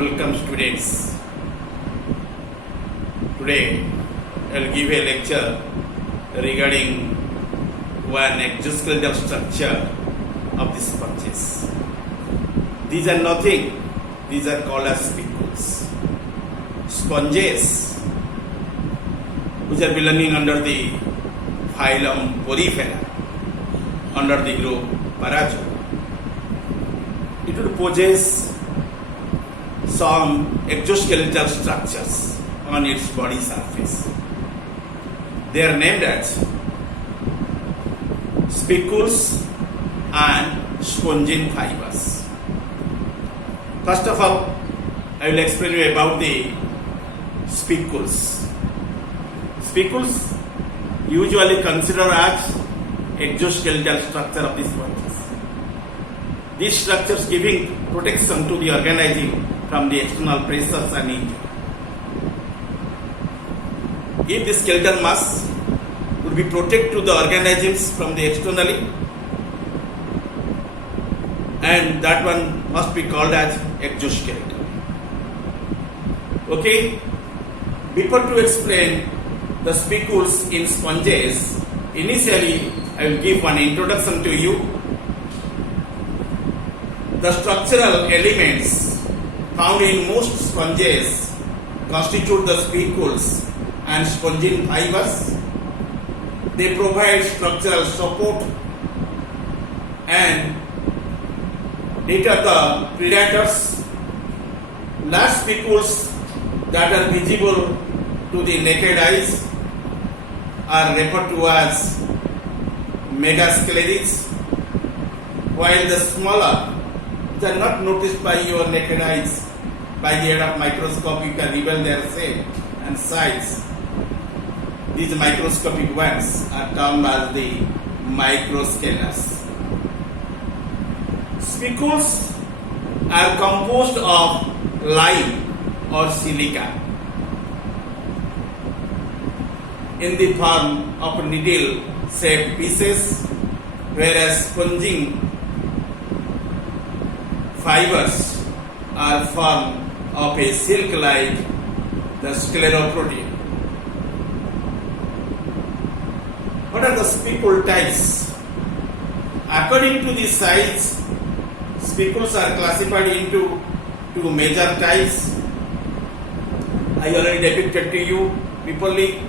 Welcome students. Today I will give a lecture regarding one exoskeletal structure of the sponges. These are nothing, these are called as spicules. Sponges, which are belonging under the phylum Porifera, under the group Parazoa. It would possess some exoskeletal structures on its body surface. They are named as spicules and spongin fibers. First of all, I will explain you about the spicules. Spicules usually considered as exoskeletal structure of the sponges. These structures giving protection to the organism from the external pressures and injury. If the skeletal mass would be protect to the organisms from the externally, and that one must be called as exoskeleton. Okay, before to explain the spicules in sponges, initially I will give one introduction to you. The structural elements found in most sponges constitute the spicules and spongin fibers. They provide structural support and deter the predators. Large spicules that are visible to the naked eyes are referred to as megasclerids, while the smaller, which are not noticed by your naked eyes, by the aid of microscope you can reveal their shape and size. These microscopic ones are termed as the microscalars. Spicules are composed of lime or silica in the form of needle-shaped pieces, whereas spongin fibers are formed of a silk like the scleroprotein. What are the spicule types? According to the size, spicules are classified into two major types. I already depicted to you briefly.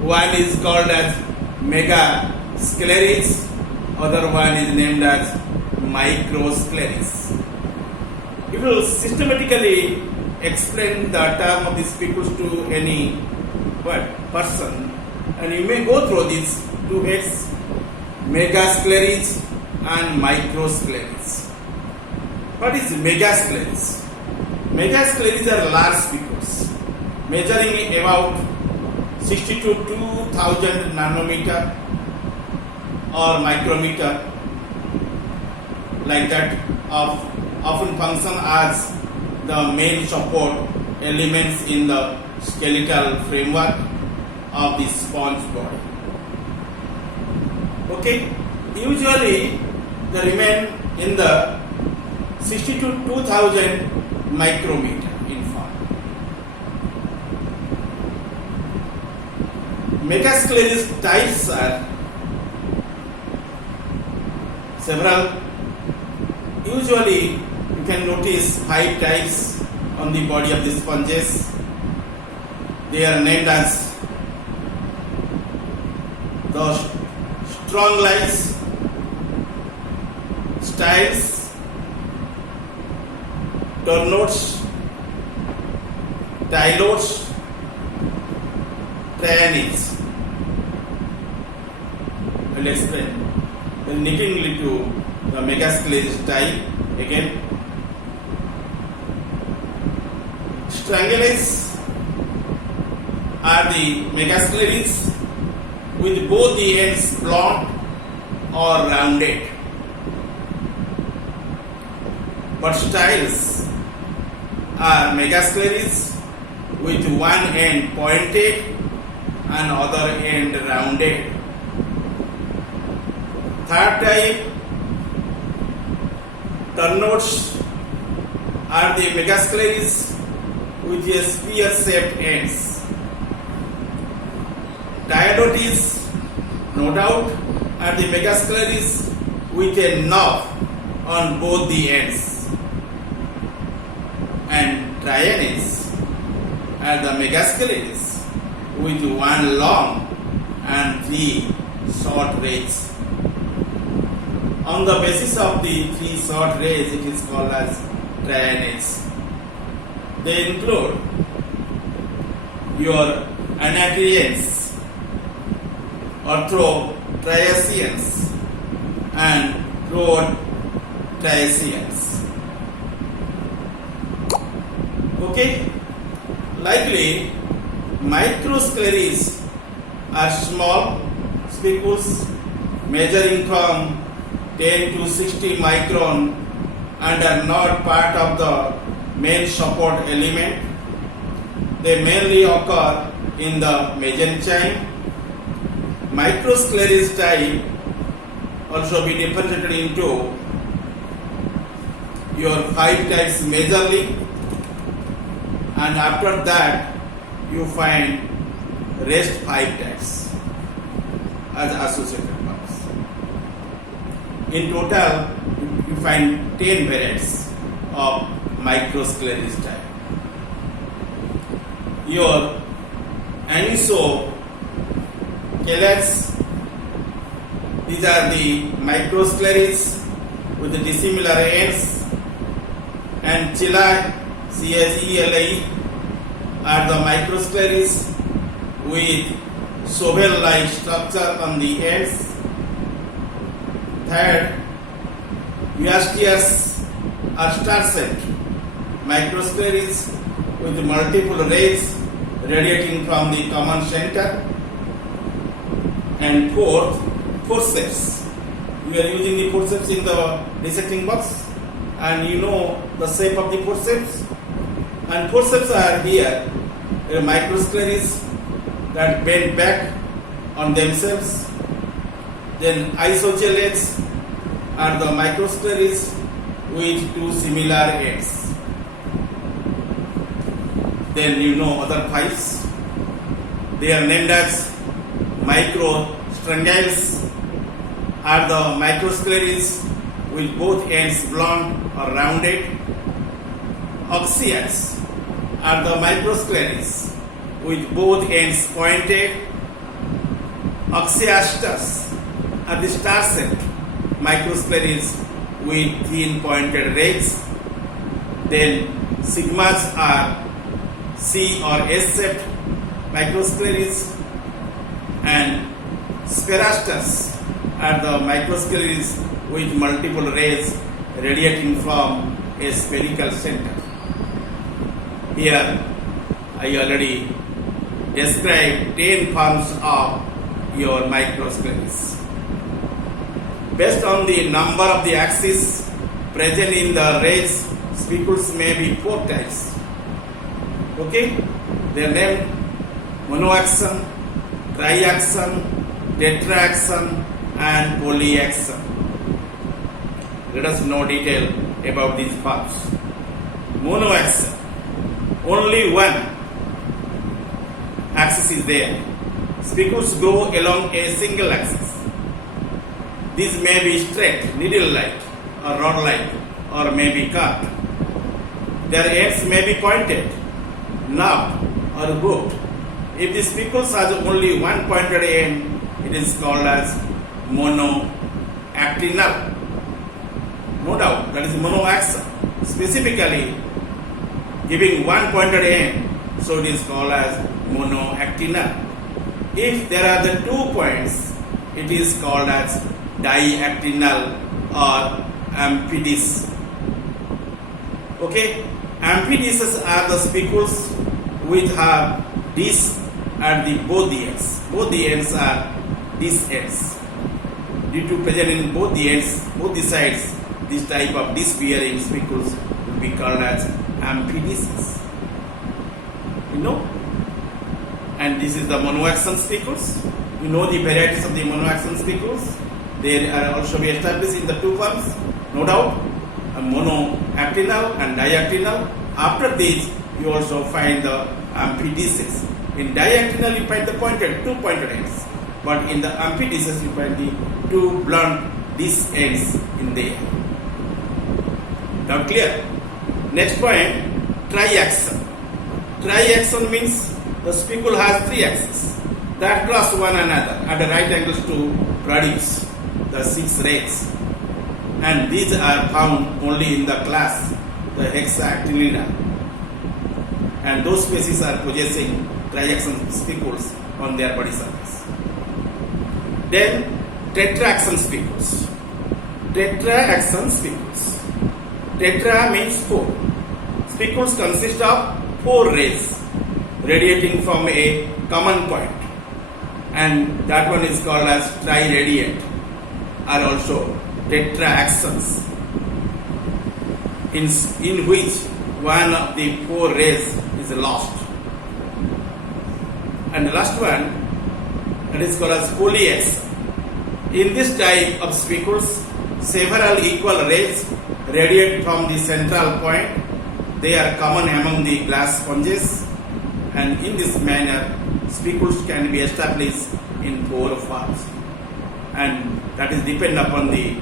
One is called as megasclerids, other one is named as microsclerids. It will systematically explain the term of the spicules to any person, and you may go through these two heads, megasclerids and microsclerids. What is megasclerids? Megasclerids are large spicules measuring about 60 to 2000 nanometer or micrometer, like that, often function as the main support elements in the skeletal framework of the sponge body. Okay, usually they remain in the 60 to 2000 micrometer in form. Megasclerids types are several. Usually you can notice 5 types on the body of the sponges. They are named as the strong lice, styles, turnodes, tylodes, trianids. I will explain. Then knitting to the megasclerid type again. Strangulates are the megasclerids with both the ends blunt or rounded. But styles are megasclerids with one end pointed and other end rounded. Third type, turnodes are the megascleres with a spear-shaped ends. Diodotes, no doubt, are the megascleres with a knob on both the ends. And Trianes are the megascleres with one long and three short rays. On the basis of the three short rays, it is called as Trianes. They include your Anatrians, Orthotriaceans, and Protriaceans. Okay, likely microscleres are small spicules measuring from 10 to 60 micron and are not part of the main support element. They mainly occur in the mesenchyme. Microscleres type also be differentiated into your 5 types majorly, and after that you find rest 5 types as associated parts. In total, you find 10 variants of microscleres type. Your anisocalates, these are the microscleres with the dissimilar ends, and Chelae, CSELAE, are the microscleres with shovel-like structure on the ends. Third, Eustachius are star-shaped microscleres with multiple rays radiating from the common center. And fourth, forceps. We are using the forceps in the dissecting box, and you know the shape of the forceps. And forceps are here microscleres that bend back on themselves. Then isocalates are the microscleres with 2 similar ends. Then you know other 5s. They are named as microstrangiles, are the microscleres with both ends blunt or rounded. Oxias are the microscleres with both ends pointed. Oxyastes are the star-shaped microscleres with thin pointed rays. Then sigmas are C or S-shaped microscleres, and spherastes are the microscleres with multiple rays radiating from a spherical center. Here I already described 10 forms of your microscleres. Based on the number of the axes present in the rays, spicules may be 4 types. Okay, they are named monoaxon, triaxon, tetraaxon, and polyaxon. Let us know detail about these forms. Monoaxon, only one axis is there. Spicules grow along a single axis. These may be straight, needle-like, or rod-like, or may be curved. Their ends may be pointed, knobbed, or hooked. If the spicules has only one pointed end, it is called as monoactinal. No doubt, that is monoaxon. Specifically, giving one pointed end, so it is called as monoactinal. If there are the 2 points, it is called as diactinal or amphidies. Okay, amphidies are the spicules which have disc at both the ends. Both the ends are disc ends. Due to present in both the ends, both the sides, this type of disc-bearing spicules will be called as amphidies. You know? And this is the monoaxon spicules. You know the varieties of the monoaxon spicules. They are also be established in the 2 forms, no doubt. monoactinal and diactinal. After this, you also find the amphidices. In diactinal, you find the two pointed ends, but in the amphidices, you find the two blunt disc ends in there. Now clear? Next point, triaxon. Triaxon means the spicule has three axes that cross one another at right angles to produce the 6 rays, and these are found only in the class the Hexaactinida, and those species are possessing triaxon spicules on their body surface. Then tetraaxon spicules. Tetraaxon spicules. Tetra means 4. Spicules consist of 4 rays radiating from a common point, and that one is called as triradiant, are also tetraaxons, in which one of the 4 rays is lost. And the last one, that is called as polyaxon. In this type of spicules, several equal rays radiate from the central point. They are common among the glass sponges, and in this manner, spicules can be established in 4 forms, and that is depend upon the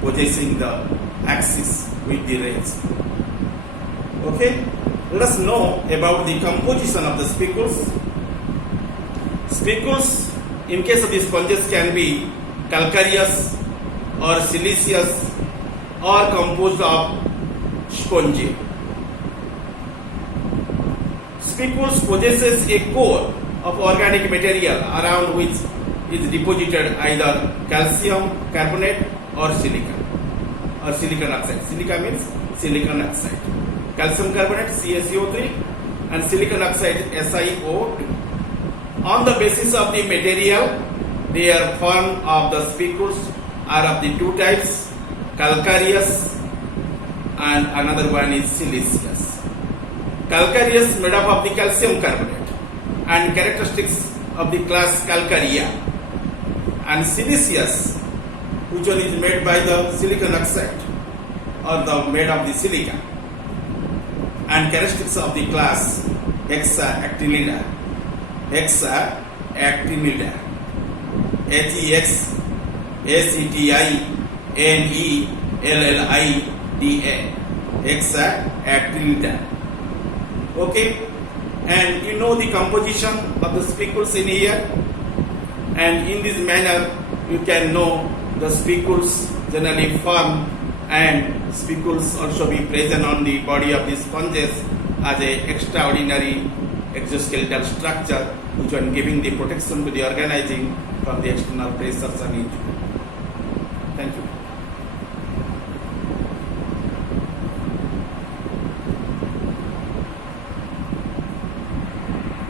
possessing the axis with the rays. Okay, let us know about the composition of the spicules. Spicules, in case of the sponges, can be calcareous or siliceous or composed of spongy. Spicules possesses a core of organic material around which is deposited either calcium carbonate or silica or silicon oxide. Silica means silicon oxide. Calcium carbonate CaCO3 and silicon oxide SiO2. On the basis of the material, their form of the spicules are of the 2 types, calcareous and another one is siliceous. Calcareous made up of the calcium carbonate and characteristics of the class Calcarea, and siliceous, which one is made by the silicon oxide or the made of the silica, and characteristics of the class Hexaactinida. Hexaactinida. Hexaactinida. Hexaactinida. Okay, and you know the composition of the spicules in here, and in this manner you can know the spicules generally form, and spicules also be present on the body of the sponges as a extraordinary exoskeletal structure, which one giving the protection to the organism from the external pressures and injury. Thank you.